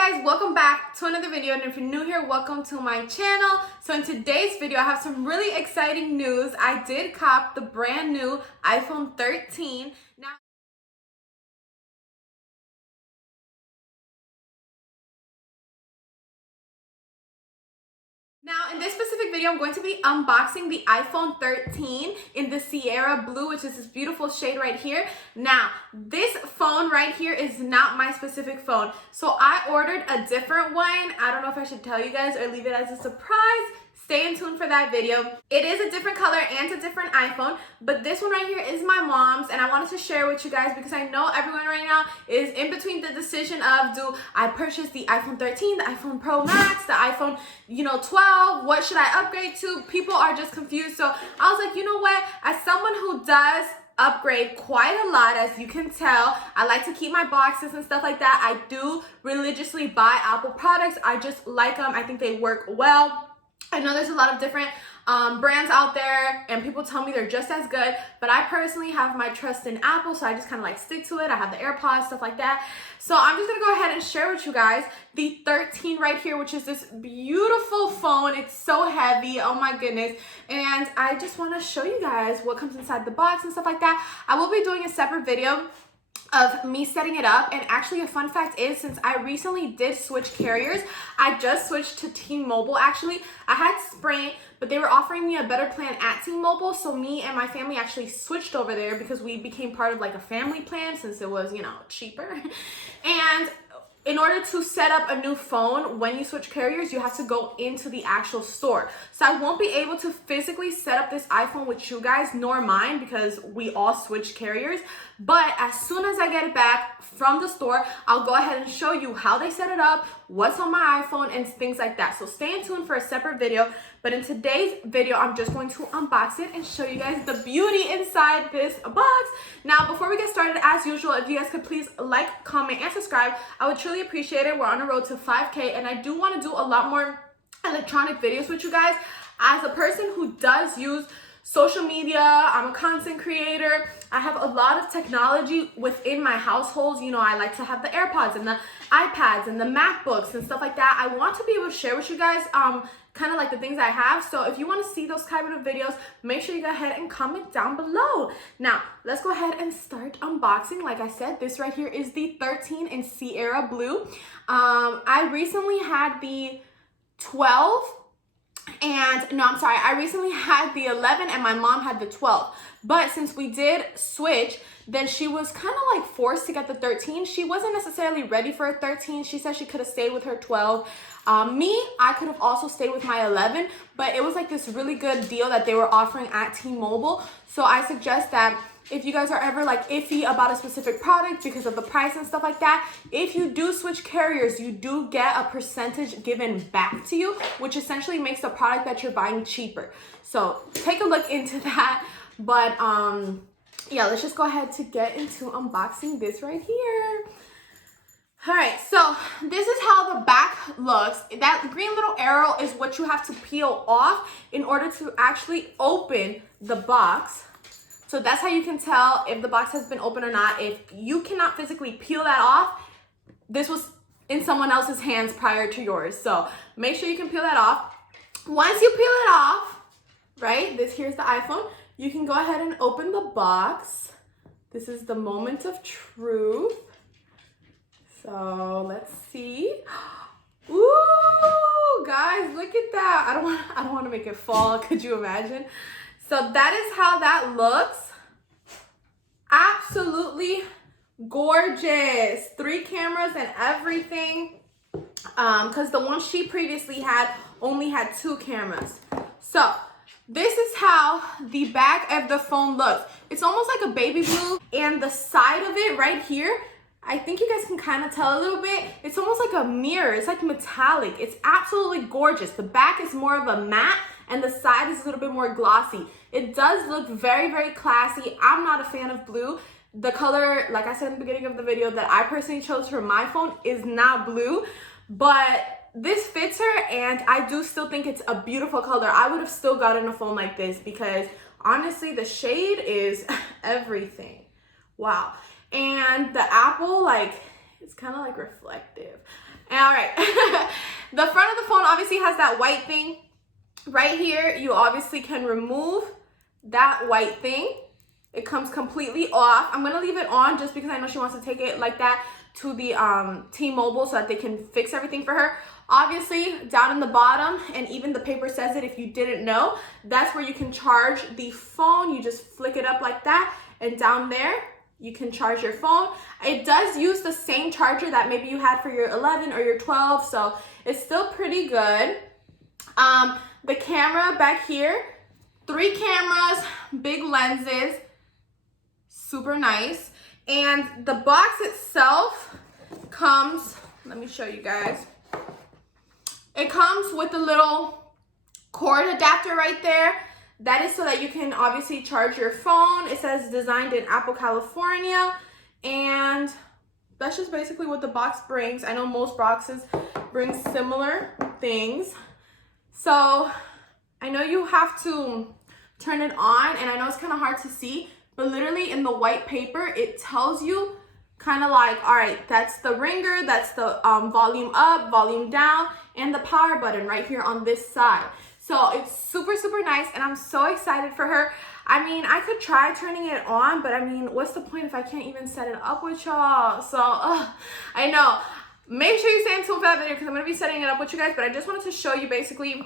guys, welcome back to another video, and if you're new here, welcome to my channel. So in today's video, I have some really exciting news. I did cop the brand new iPhone 13. Now, in this specific video, I'm going to be unboxing the iPhone 13 in the Sierra Blue, which is this beautiful shade right here. Now, this phone right here is not my specific phone. So I ordered a different one. I don't know if I should tell you guys or leave it as a surprise. Stay tuned for that video. It is a different color and a different iPhone, but this one right here is my mom's, and I wanted to share with you guys because I know everyone right now is in between the decision of, do I purchase the iPhone 13, the iPhone Pro Max, the iPhone, 12? What should I upgrade to? People are just confused. So I was like, you know what? As someone who does upgrade quite a lot, as you can tell, I like to keep my boxes and stuff like that. I do religiously buy Apple products. I just like them. I think they work well. I know there's a lot of different brands out there and people tell me they're just as good, but I personally have my trust in Apple, so I just kind of like stick to it. I have the AirPods, stuff like that. So I'm just gonna go ahead and share with you guys the 13 right here, which is this beautiful phone. It's so heavy, oh my goodness. And I just wanna show you guys what comes inside the box and stuff like that. I will be doing a separate video of me setting it up, and actually a fun fact is, since I recently did switch carriers, I just switched to T-Mobile. Actually, I had Sprint, but they were offering me a better plan at T-Mobile, so me and my family actually switched over there because we became part of like a family plan since it was, cheaper. And in order to set up a new phone, when you switch carriers, you have to go into the actual store. So I won't be able to physically set up this iPhone with you guys, nor mine, because we all switch carriers. But as soon as I get it back from the store, I'll go ahead and show you how they set it up, what's on my iPhone, and things like that. So stay tuned for a separate video. But in today's video, I'm just going to unbox it and show you guys the beauty inside this box. Now, before we get started, as usual, if you guys could please like, comment, and subscribe, I would truly appreciate it. We're on the road to 5K, and I do want to do a lot more electronic videos with you guys. As a person who does use social media, I'm a content creator, I have a lot of technology within my household. I like to have the AirPods and the iPads and the MacBooks and stuff like that. I want to be able to share with you guys kind of like the things I have. So if you want to see those kind of videos, make sure you go ahead and comment down below. Now, let's go ahead and start unboxing. Like I said, this right here is the 13 in Sierra Blue. I recently had the 12. I recently had the 11 and my mom had the 12. But since we did switch, then she was kind of like forced to get the 13. She wasn't necessarily ready for a 13. She said she could have stayed with her 12. I could have also stayed with my 11, but it was like this really good deal that they were offering at T-Mobile. So I suggest that if you guys are ever like iffy about a specific product because of the price and stuff like that, if you do switch carriers, you do get a percentage given back to you, which essentially makes the product that you're buying cheaper. So take a look into that. But yeah, let's just go ahead to get into unboxing this right here. All right, so this is how the back looks. That green little arrow is what you have to peel off in order to actually open the box. So that's how you can tell if the box has been opened or not. If you cannot physically peel that off, this was in someone else's hands prior to yours. So make sure you can peel that off. Once you peel it off, right, here's the iPhone. You can go ahead and open the box. This is the moment of truth. So let's see. Ooh, guys, look at that. I don't want to make it fall. Could you imagine? So that is how that looks. Absolutely gorgeous. 3 cameras and everything. Because the one she previously had only had 2 cameras. So this is how the back of the phone looks. It's almost like a baby blue, and the side of it right here, I think you guys can kind of tell a little bit. It's almost like a mirror. It's like metallic. It's absolutely gorgeous. The back is more of a matte, and the side is a little bit more glossy. It does look very, very classy. I'm not a fan of blue. The color, like I said in the beginning of the video, that I personally chose for my phone is not blue, but this fits her, and I do still think it's a beautiful color. I would have still gotten a phone like this because honestly, the shade is everything. Wow. And the apple, like, it's kind of like reflective. All right. The front of the phone obviously has that white thing. Right here, you obviously can remove that white thing. It comes completely off. I'm gonna leave it on just because I know she wants to take it like that to the T-Mobile so that they can fix everything for her. Obviously, down in the bottom, and even the paper says it if you didn't know, that's where you can charge the phone. You just flick it up like that, and down there, you can charge your phone. It does use the same charger that maybe you had for your 11 or your 12, so it's still pretty good. The camera back here, 3 cameras, big lenses, super nice. And the box itself comes, let me show you guys. It comes with a little cord adapter right there. That is so that you can obviously charge your phone. It says designed in Apple, California. And that's just basically what the box brings. I know most boxes bring similar things. So I know you have to turn it on, and I know it's kind of hard to see, but literally in the white paper, it tells you kind of like, all right, that's the ringer, that's the volume up, volume down, and the power button right here on this side. So it's super, super nice, and I'm so excited for her. I mean, I could try turning it on, but I mean, what's the point if I can't even set it up with y'all? So, I know. Make sure you stay tuned for that video because I'm going to be setting it up with you guys, but I just wanted to show you basically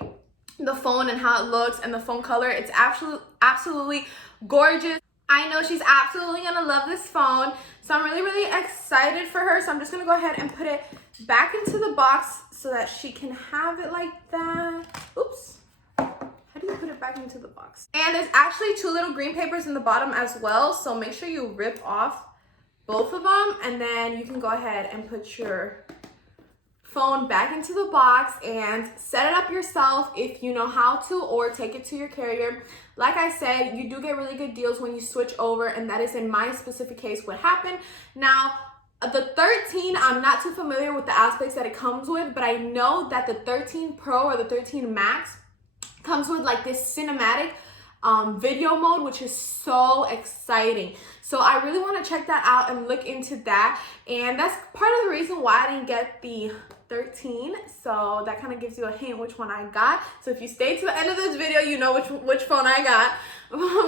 the phone and how it looks and the phone color. It's absolutely gorgeous. I know she's absolutely going to love this phone, so I'm really, really excited for her. So I'm just going to go ahead and put it back into the box so that she can have it like that. Oops. How do you put it back into the box? And there's actually 2 little green papers in the bottom as well, so make sure you rip off both of them, and then you can go ahead and put your phone back into the box and set it up yourself if you know how to, or take it to your carrier. Like I said, you do get really good deals when you switch over, and that is in my specific case what happened. Now, the 13, I'm not too familiar with the aspects that it comes with, but I know that the 13 Pro or the 13 Max comes with like this cinematic video mode, which is so exciting. So I really want to check that out and look into that, and that's part of the reason why I didn't get the 13. So that kind of gives you a hint which one I got. So if you stay to the end of this video, you know which phone I got.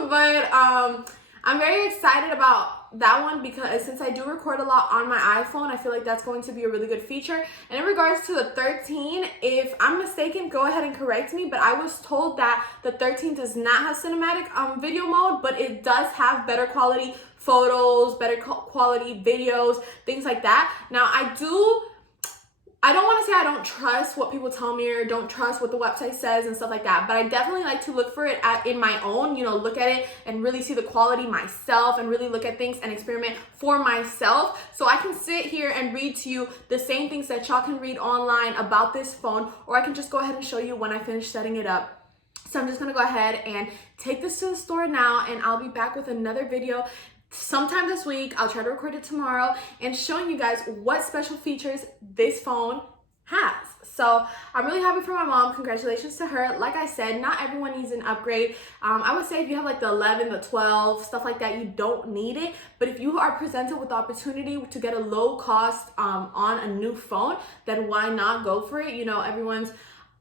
But I'm very excited about that one because since I do record a lot on my iPhone, I feel like that's going to be a really good feature. And in regards to the 13, if I'm mistaken, go ahead and correct me, but I was told that the 13 does not have cinematic video mode, but it does have better quality photos, better quality videos, things like that. Now, I don't want to say I don't trust what people tell me or don't trust what the website says and stuff like that, but I definitely like to look for it in my own, look at it and really see the quality myself and really look at things and experiment for myself. So I can sit here and read to you the same things that y'all can read online about this phone, or I can just go ahead and show you when I finish setting it up. So I'm just going to go ahead and take this to the store now, and I'll be back with another video sometime this week. I'll try to record it tomorrow and showing you guys what special features this phone has. So I'm really happy for my mom. Congratulations to her. Like I said, not everyone needs an upgrade. I would say if you have like the 11, the 12, stuff like that, you don't need it. But if you are presented with the opportunity to get a low cost on a new phone, then why not go for it? Everyone's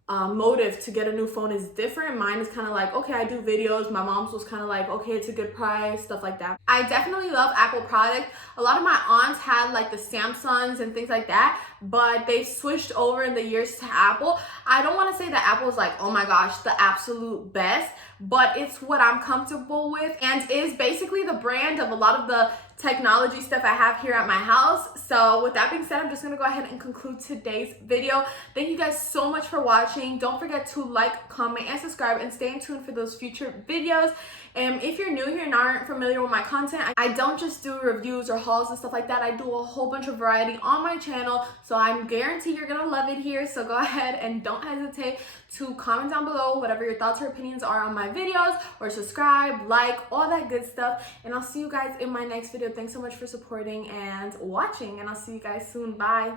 motive to get a new phone is different. Mine is kind of like, okay, I do videos. My mom's was kind of like, okay, it's a good price, stuff like that. I definitely love Apple products. A lot of my aunts had like the Samsungs and things like that, but they switched over in the years to Apple. I don't want to say that Apple is like, oh my gosh, the absolute best, but it's what I'm comfortable with and is basically the brand of a lot of the technology stuff I have here at my house. So with that being said, I'm just gonna go ahead and conclude today's video. Thank you guys so much for watching. Don't forget to like, comment, and subscribe, and stay tuned for those future videos. And if you're new here and aren't familiar with my content, I don't just do reviews or hauls and stuff like that. I do a whole bunch of variety on my channel, so I'm guaranteed you're gonna love it here. So go ahead and don't hesitate to comment down below whatever your thoughts or opinions are on my videos, or subscribe, like, all that good stuff. And I'll see you guys in my next video. Thanks so much for supporting and watching, and I'll see you guys soon. Bye.